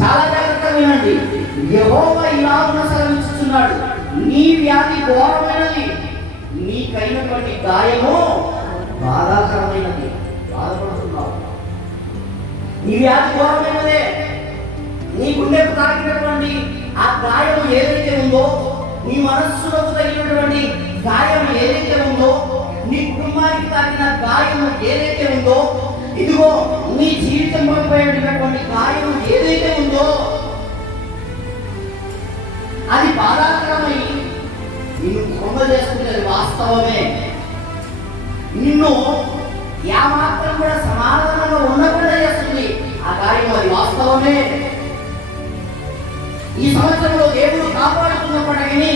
చాలా జాగ్రత్తగా వినండి. యెహోవా ఇలాగున సెలవిస్తున్నాడు, నీ వ్యాధి ఘోరమైనది, నీకైనటువంటి గాయము బాధాకరమైనది. బాధపడుతున్నావు, నీ వ్యాధి ఘోరమైనదే. నీ గుండెకు తాకినటువంటి ఆ గాయం ఏదైతే ఉందో, నీ మనస్సులకు తగినటువంటి గాయం ఏదైతే ఉందో, నీ కుటుంబానికి తాకిన గాయం ఏదైతే ఉందో, ఇదిగో నీ జీవితం పడిపోయేటటువంటి గాయం ఏదైతే ఉందో, అది బాధాకరమై నిన్ను కృంగ చేసుకునేది వాస్తవమే. నిన్ను ఏమాత్రం కూడా సమాధానంగా ఉండకుండా చేస్తుంది ఆ గాయం, అది వాస్తవమే. ఈ సంవత్సరంలో దేవుడు కాపాడుతున్నప్పటికీ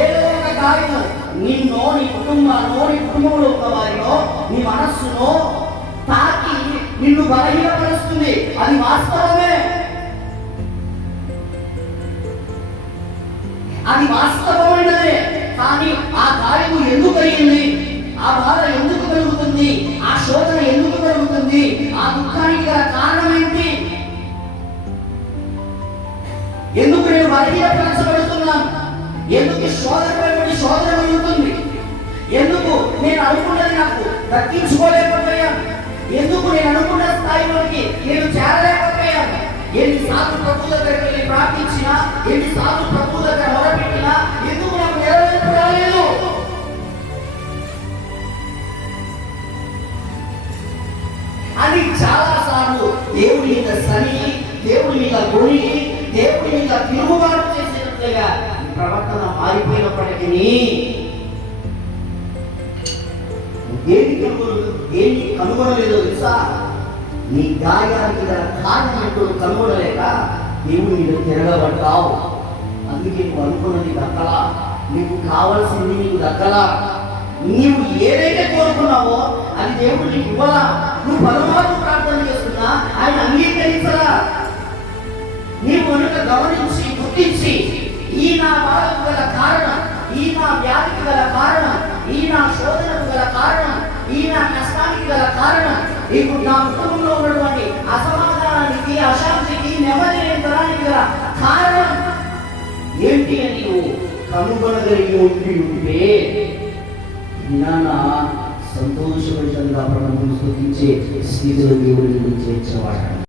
ఏదో ఒక గాయము నిన్నో, నీ కుటుంబాన్నో, నీ కుటుంబంలో ఉన్న వారిలో, నీ మనస్సును తాకి నిన్ను బలహీనపరుస్తుంది, అది వాస్తవమే. అది వాస్తవమైనదే. కానీ ఆ గాయము ఎందుకు అయ్యింది, ఆ బాధ ఎందుకు కలుగుతుంది, ఆ శోధన ఎందుకు కలుగుతుంది, ఆ దుఃఖానికి గల కారణం ఏంటి? ఎందుకు నేను బలహీనపరచబడుతున్నాను? ఎందుకు శోధన కలుగుతుంది? ఎందుకు నేను అనుకున్నది నాకు దక్కించుకోలేకపోయాను? ఎందుకు నేను అనుకున్న స్థాయిలోకి నేను చేరలేకపోయాను? ఎన్నిసార్లు ప్రభు దగ్గరికి వెళ్ళి ప్రార్థించినా, ఎన్నిసార్లు ప్రభు దగ్గర మొదలుపెట్టినా ఎందుకు నాకు నెరవేర్పు రాలేదు? అని చాలా సార్లు దేవుడి మీద సని, దేవుడి మీద గొనిగి, దేవుడి మీద తిరుగుబాటు చేసినట్లుగా ప్రవర్తన మారిపోయినప్పటికీ దేన్ని కనుగొనలేదో తెలుసా? నీ గాయానికి గల కారణం ఏంటో కనుగొనలేక దేవుడి మీద తిరగబడ్డావు. అందుకే నువ్వు అనుకున్నది దక్కలా, నీకు కావాల్సింది నీకు దక్కలా. నీవు ఏదైతే కోరుకున్నావో అది దేవుడు నీకు ఇవ్వలా. నువ్వు పరమాత్మ ప్రార్థన చేస్తున్నా ఆయన అంగీకరించలా. నీవు కనుక గమనించి గుర్తించి, ఈ నా బాధకు గల కారణం, ఈ నా వ్యాధికి గల కారణం, ఈ నా శోధనకు గల కారణం, ఈ నా కష్టానికి గల కారణం, ఇప్పుడు నా కుటుంబంలో ఉన్నటువంటి అసమాధానానికి, అశాంతికి, నెమ్మది లేని గల కారణం ఏంటి అని నువ్వు కనుగొనగలిగి ఉంటే సంతోషవంతంగా ప్రభువును స్తుతించే స్థితిలో దేవుడిని చేర్చేవాడు.